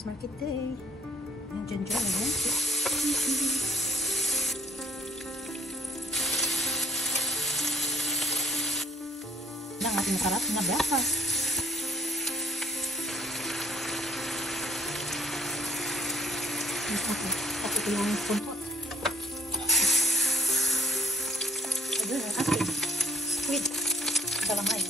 Farmers Market Day. Ayan, dyan. Ayan. Ang ating masarap na breakfast. Tapos ito yung spoon pot. Ito yung asin. Squid. Kalamay.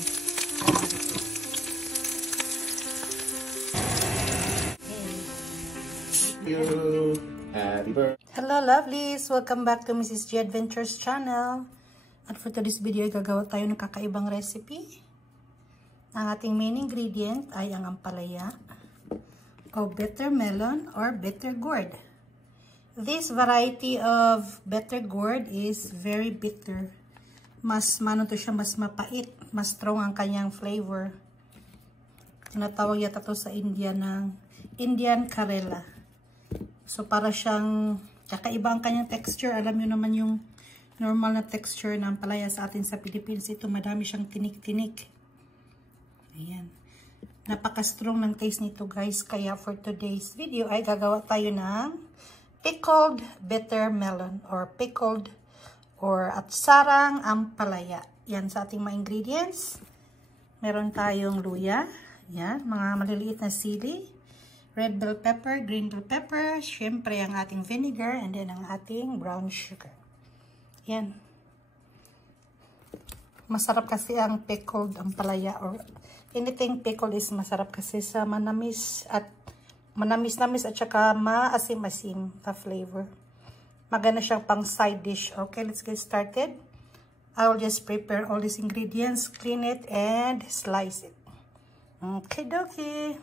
Happy birthday. Hello lovelies! Welcome back to Mrs. G Adventures channel. At for today's video ay gagawa tayo ng kakaibang recipe. Ang ating main ingredient ay ang ampalaya o bitter melon or bitter gourd. This variety of bitter gourd is very bitter. Mas mapait, mas strong ang kanyang flavor. Tinatawag yata to sa India ng Indian Karela. So para siyang kakaiba ang kanyang texture. Alam niyo naman yung normal na texture ng ampalaya sa atin sa Philippines. Ito madami siyang tinik-tinik. Ayan. Napaka-strong ng taste nito guys. Kaya for today's video ay gagawa tayo ng pickled bitter melon or pickled or atsarang ampalaya. Yan sa ating mga ingredients. Meron tayong luya. Yan, mga maliliit na sili. Red bell pepper, green bell pepper, syempre ang ating vinegar, and then ang ating brown sugar. Yan. Masarap kasi ang pickled ampalaya or anything pickled is masarap kasi sa manamis at saka maasim-asim na flavor. Maganda siyang pang side dish. Okay, let's get started. I will just prepare all these ingredients, clean it, and slice it. Okay, dokie.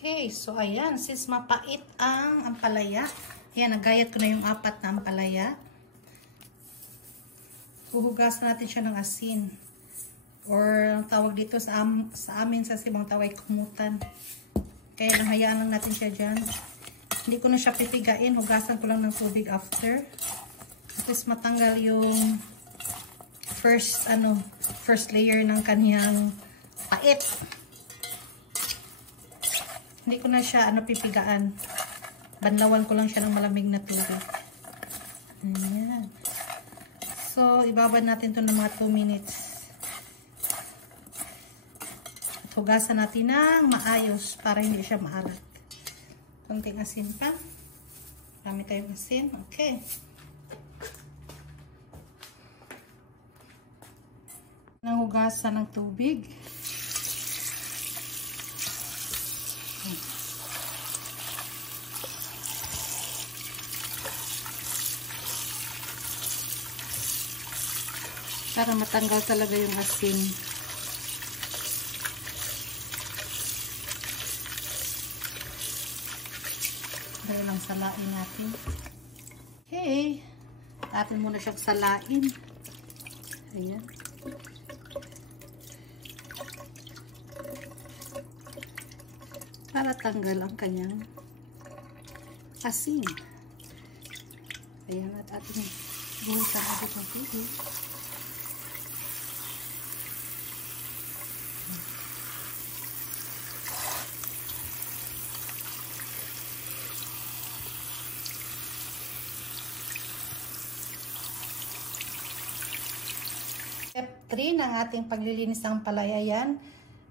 Okay, so ayan, since mapait ang ampalaya, ayan, nagayat ko na yung 4 na ampalaya. Huhugasan natin siya ng asin. Or ang tawag dito sa amin sa Sibang tawag kumutan. Kaya hayaan lang natin siya dyan. Hindi ko na siya pipigain, hugasan ko lang ng tubig after. At least matanggal yung first layer ng kaniyang pait. Hindi ko na siya pipigaan. Banlawan ko lang siya ng malamig na tubig. Ayan. So, ibabad natin ito ng mga 2 minutes. At hugasan natin ng maayos para hindi siya maalat. Konting asin pa. Dami tayong asin. Okay. Nang hugasan ng tubig. Para matanggal talaga yung asin. Dahil lang salain natin. Okay. Atin muna siyang salain. Ayan. Para tanggal ang kanyang asin. Ayan, at ating buhusan natin ng tubig. Step 3 ng ating paglilinis ng ampalaya yan.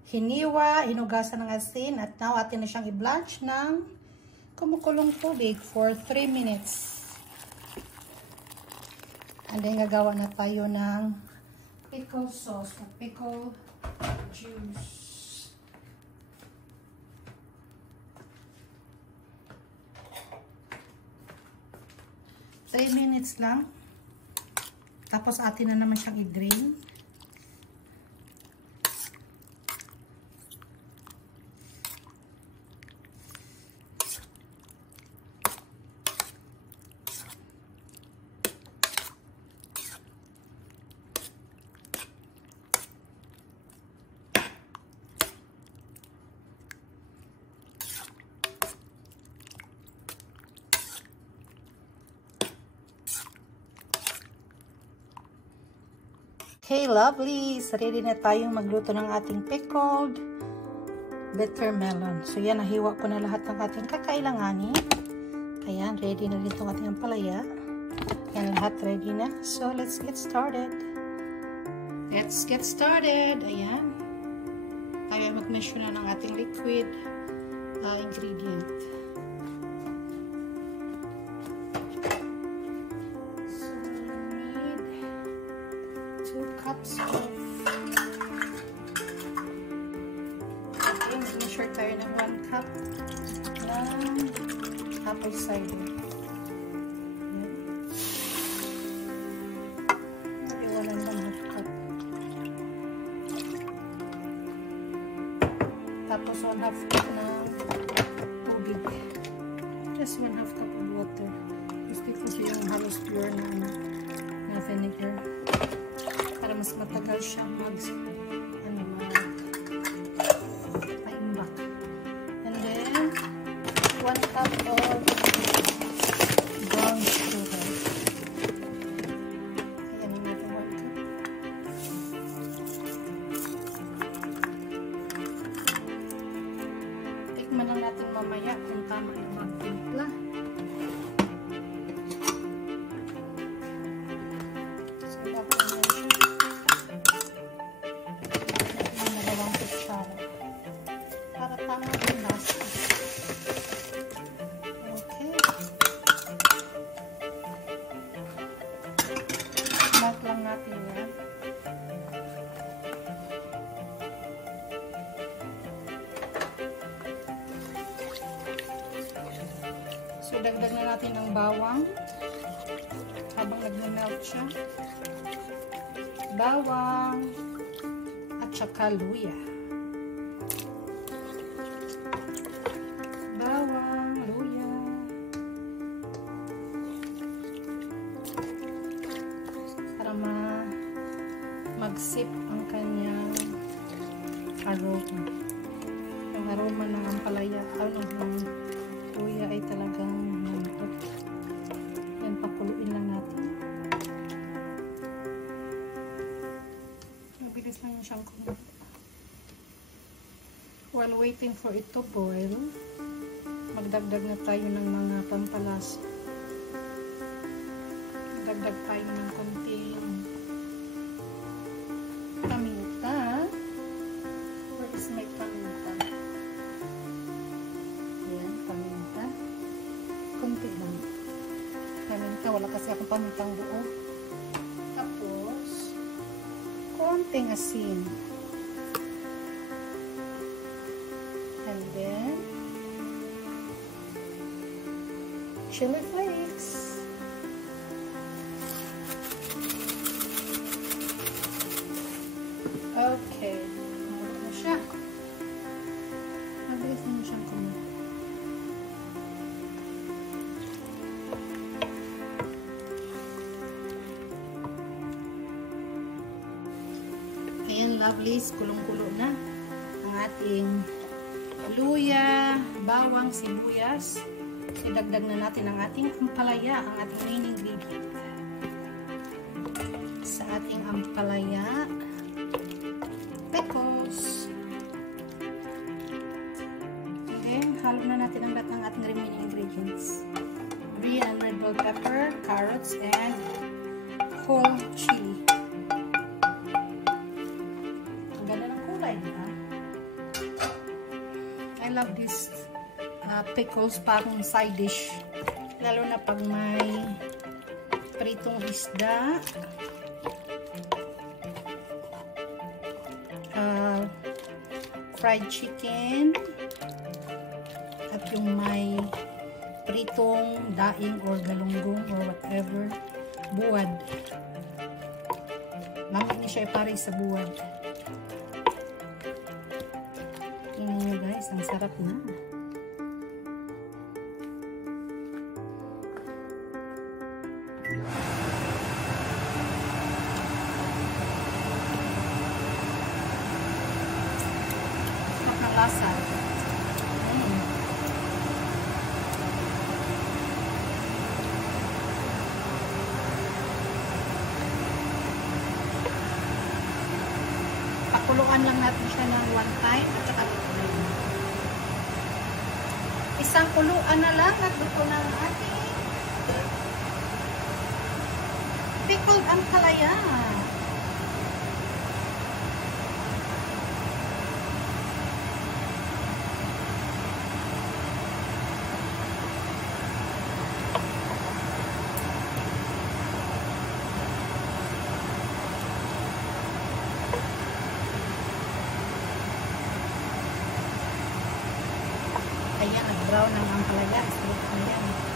Hiniwa, hinugasan ng asin, at now atin na siyang i-blanch ng kumukulong tubig for 3 minutes. And then gagawa na tayo ng pickle sauce or pickle juice. Three minutes lang. Tapos atin na naman siyang i-drain. Okay, lovely. Ready na tayong magluto ng ating pickled bitter melon. So yan, nahiwa ko na lahat ng ating kakailanganin. Ayan, ready na rin itong ating ampalaya. Yan, lahat ready na. So let's get started. Let's get started. Ayan. Tayo mag-measure na ng ating liquid ingredient. So we need 2 cups of mag-measure tayo ng 1 cup ng apple cider. Iwanan lang 1/2 cup. Tapos 1/2 cup ng tubig. Just 1/2 cup of water. Gusto ko yung halos pure na vinegar. Para mas matagal siya paimbak. And then 1 cup of brown sugar. Ayan ang natin 1 cup. Tikman lang natin mamaya kung tama yung magtimpla. So, dapat na siya. Dalawang kutsara. Para tama yung lasa. Okay. Mark lang natin yan. So, dagdag na natin ang bawang habang nag-melt siya. Bawang at saka luya. Bawang, luya. Para mag-sip ang kanyang aroma. Yung aroma ng ampalaya, ng luya ay talagang lambot. Yan, pakuluin lang natin. Mabilis lang yung siyang kumulo. While waiting for it to boil, magdagdag na tayo ng mga pampalasa. Magdagdag tayo ng konting paminta. Where is my paminta? Ayan, paminta. Konti lang. Paminta, wala kasi akong pamintang buo. Tapos, konting asin. And then, chili flakes. Okay. Kumulot na siya. Mabilis na siyang kumulot. Ayan, lovelies. Kulong-kulo na ang ating luya, bawang, sibuyas. Idagdag na natin ang ating ampalaya, ang ating main ingredient. Sa ating ampalaya, pickles. Okay, halo na natin ang lahat ng ating remaining ingredients. Green and red bell pepper, carrots, and whole chili. Ang ganda ng kulay, di ba? I love this pickles parang side dish, lalo na pag may pritong isda, fried chicken, at yung may pritong daing or galunggong or whatever, buwad. Lamig niya siya pare sa buwad. Tingnan nyo guys, ang sarap na. Lasa. Ihaluan lang natin siya ng 1 time at saka isang kuluan na lang at luto ng ating pickled ampalaya. Ayan, nag-brown ang ampalaya. Ayan.